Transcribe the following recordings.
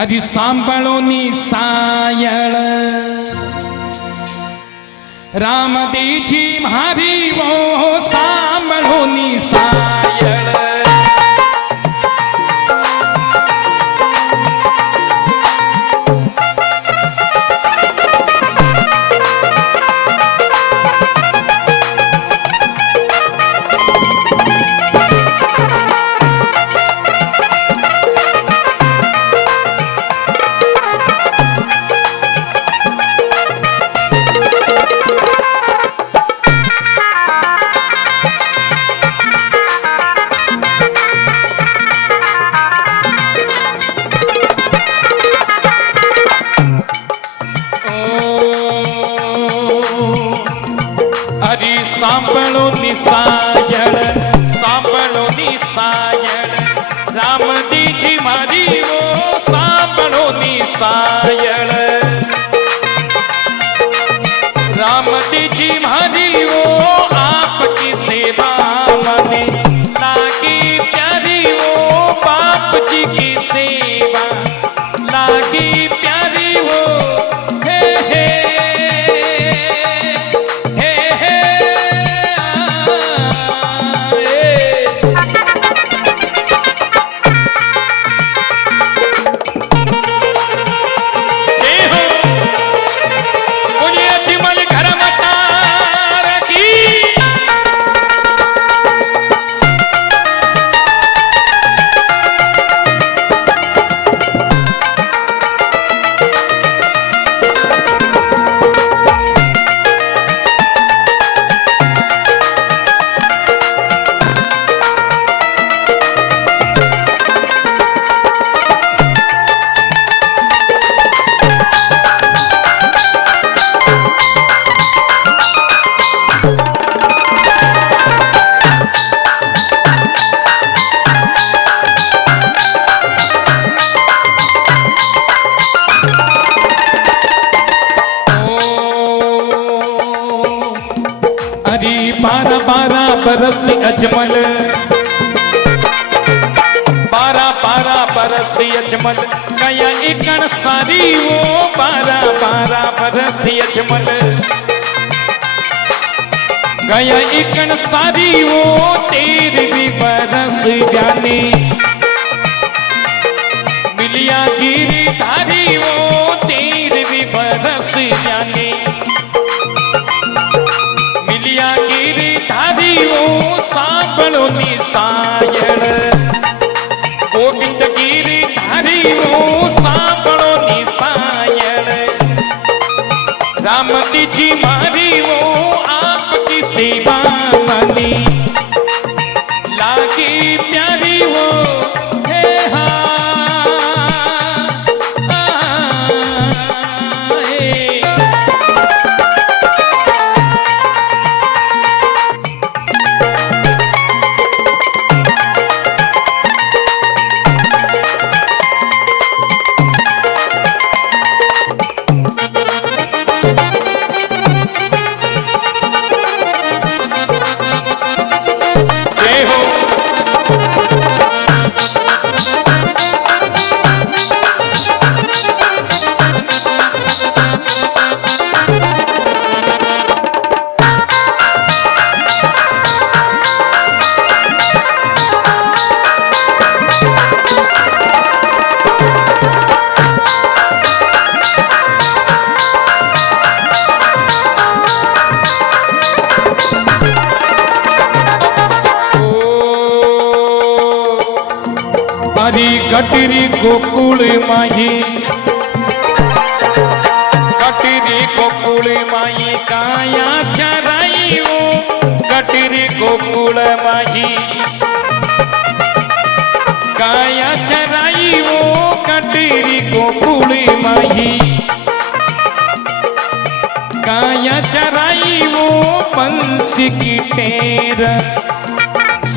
अरे सांभळो निसायळ रामदेवजी म्हारी वो सांभळो निसायळ सांभळो निसायळ सांभळो निसायळ रामदेवजी म्हारी वो सांभळो निसायळ रामदेवजी म्हारी वो आपकी सेवा मने लागी प्यारी वो बाप जी की सेवा लागी प्यारी वो बारह बारह बरस अजमल 12-12 बरस अजमल गया एकण सारी वो 12-12 बरस अजमल गया एकण सारी वो 13 बरस जाने मिलिया गिरी धारी वो 13 बरस जाने सांभळो निसायळ गोविंद गिरी धारी वो सांभळो निसायळ रामदेवजी म्हारी वो आपकी सेवा मनी लागी प्यारी वो हे हा कटरी गोकुल माही कटरी गोकुल माही काया चराई वो कटरी गोकुल माही काया चराई वो कटरी गोकुल माही काया चराई वो बंसी की टेर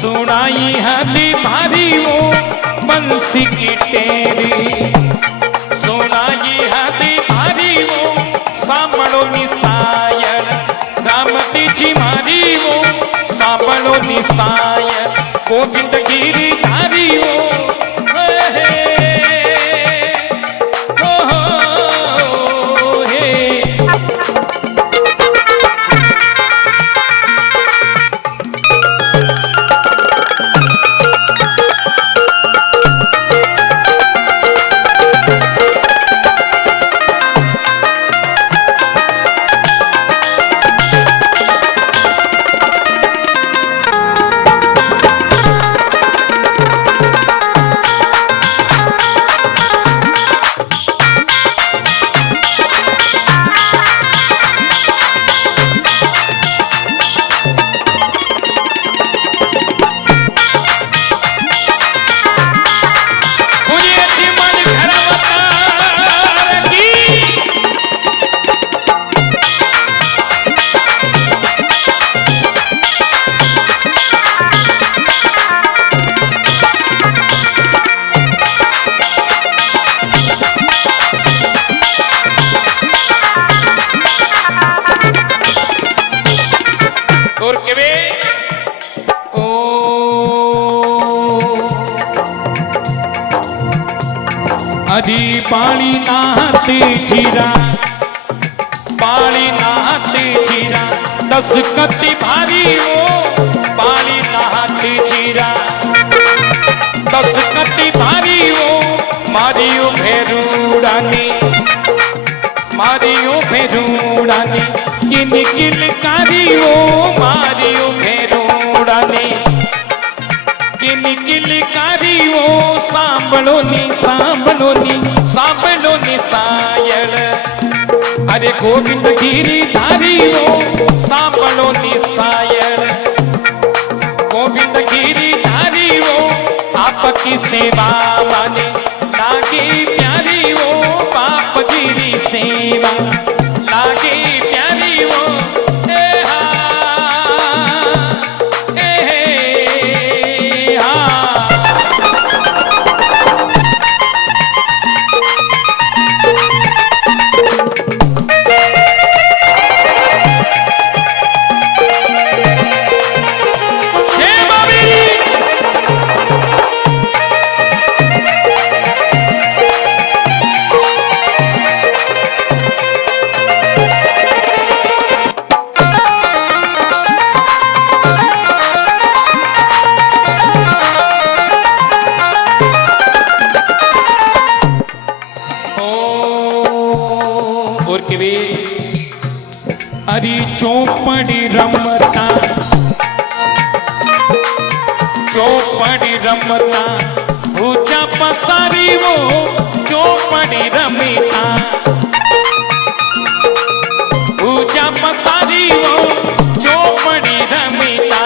सुनाई हाथी भारी वो बंसी की टेरी सुनाई हाथी भारी वो सांभळो निसायळ रामदेवजी म्हारी वो सांभळो निसायळ गोविंद गिरी धारी वो पाली नहाते जीरा, पाली नहाते जीरा, दस कति भारी वो पाली नहाते जीरा, दस कति भारी वो मारियो भेरूड़ानी, मारियो भेरूड़ानी, किन किलकारी वो मारियो भेरूड़ानी, किन किलकारी वो सांभलो नी सांभलो नी सांभलो नी सायल, अरे गोविंद गिरिधारी वो सांभलो नी सायल, गोविंद गिरिधारी वो आपकी सेवा माने लागी प्यारी वो बाप गिरी सेवा लागी प्यारी वो ए हा ए हा। अरी चौपड़ी रमता, चौपड़ी रमता, ऊंचा पसारी वो चौपड़ी रमता, ऊंचा पसारी वो चौपड़ी रमता,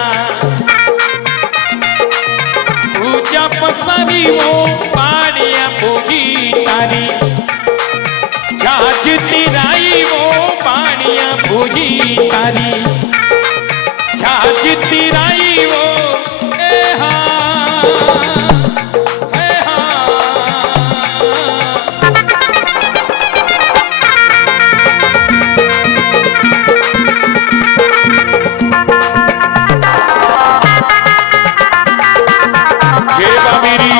ऊंचा पसारी वो पाड़िया भूगी तारी, जाज तिराई वो पानिया भूजी तारी, जाज तिराई वो ए हा ए हा। जय बाबेरी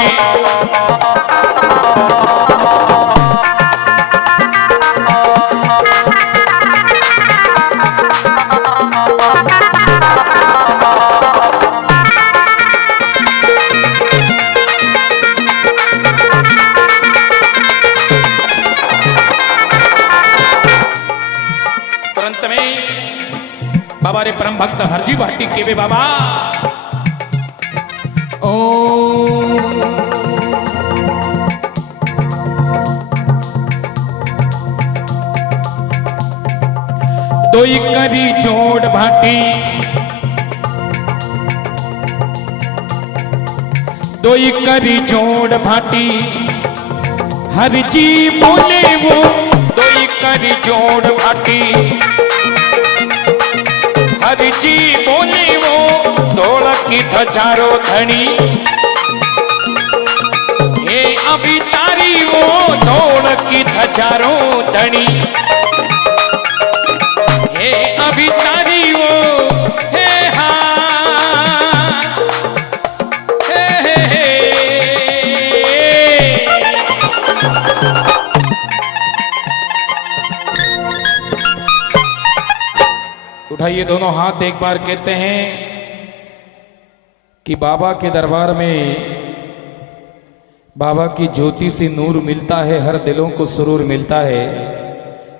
बाबा रे परम भक्त हरजी भाटी केवे बाबा ओ दोई करी जोड़ भाटी, दोई करी जोड़ भाटी, हरजी बोले वो दोई करी जोड़ भाटी, हरजी बोले वो ढोलक की हजारों धनी, हे अभी तारी वो ढोलक की हजारों धनी, हे अभी तारी वो हे हा हे हे। उठाइए दोनों हाथ एक बार, कहते हैं कि बाबा के दरबार में बाबा की ज्योति से नूर मिलता है, हर दिलों को सुरूर मिलता है।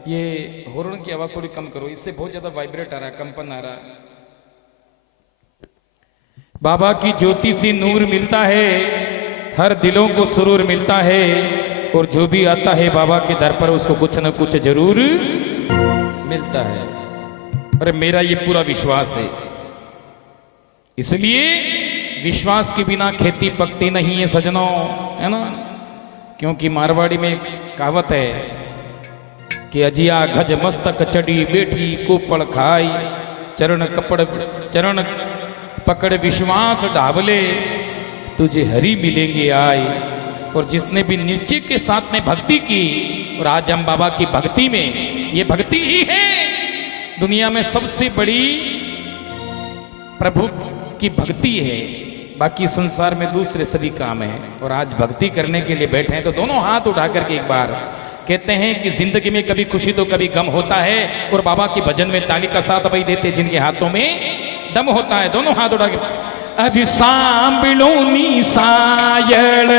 ये हॉर्न की आवाज थोड़ी कम करो, इससे बहुत ज्यादा वाइब्रेट आ रहा है, कंपन आ रहा है। बाबा की ज्योति से नूर मिलता है, हर दिलों को सुरूर मिलता है, और जो भी आता है बाबा के दर पर उसको कुछ न कुछ जरूर मिलता है। अरे मेरा ये पूरा विश्वास है, इसलिए विश्वास के बिना खेती पकती नहीं है सजनों, है ना। क्योंकि मारवाड़ी में एक कहावत है कि अजिया गज मस्तक चढ़ी बैठी कोपड़ खाई, चरण पकड़ विश्वास ढाबले तुझे हरि मिलेंगे आए। और जिसने भी निश्चय के साथ में भक्ति की, और आज हम बाबा की भक्ति में, ये भक्ति ही है दुनिया में सबसे बड़ी प्रभु की भक्ति है। बाकी संसार में दूसरे सभी काम हैं, और आज भक्ति करने के लिए बैठे हैं तो दोनों हाथ उठा करके एक बार कहते हैं कि जिंदगी में कभी खुशी तो कभी गम होता है, और बाबा के भजन में ताली का साथ वही देते जिनके हाथों में दम होता है। दोनों हाथ उठा के अरे सांभळो नी सायळ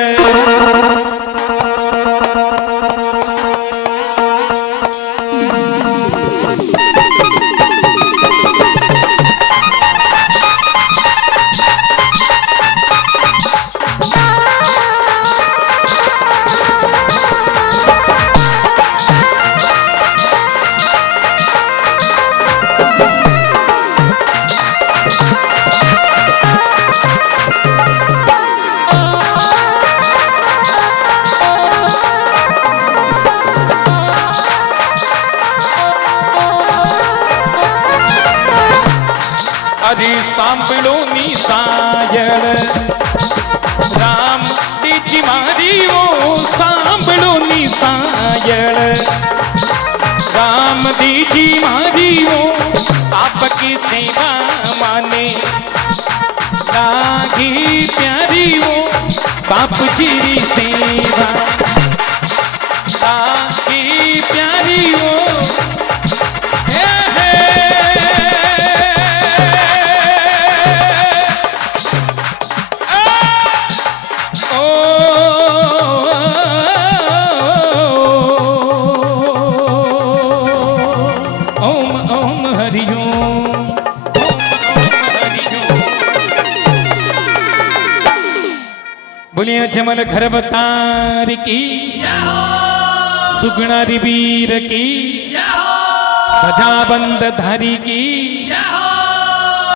अरे सांभळो नी सायळ राम दीची मारी ओ सांभळो नी सायळ राम दीची मारी ओ आपकी सेवा माने लागी प्यारी ओ बाप जी सेवा लागी प्यारी ओ बोलिए जमल घरवतार की सुगुणारी वीर की ध्वजा बंद धारी की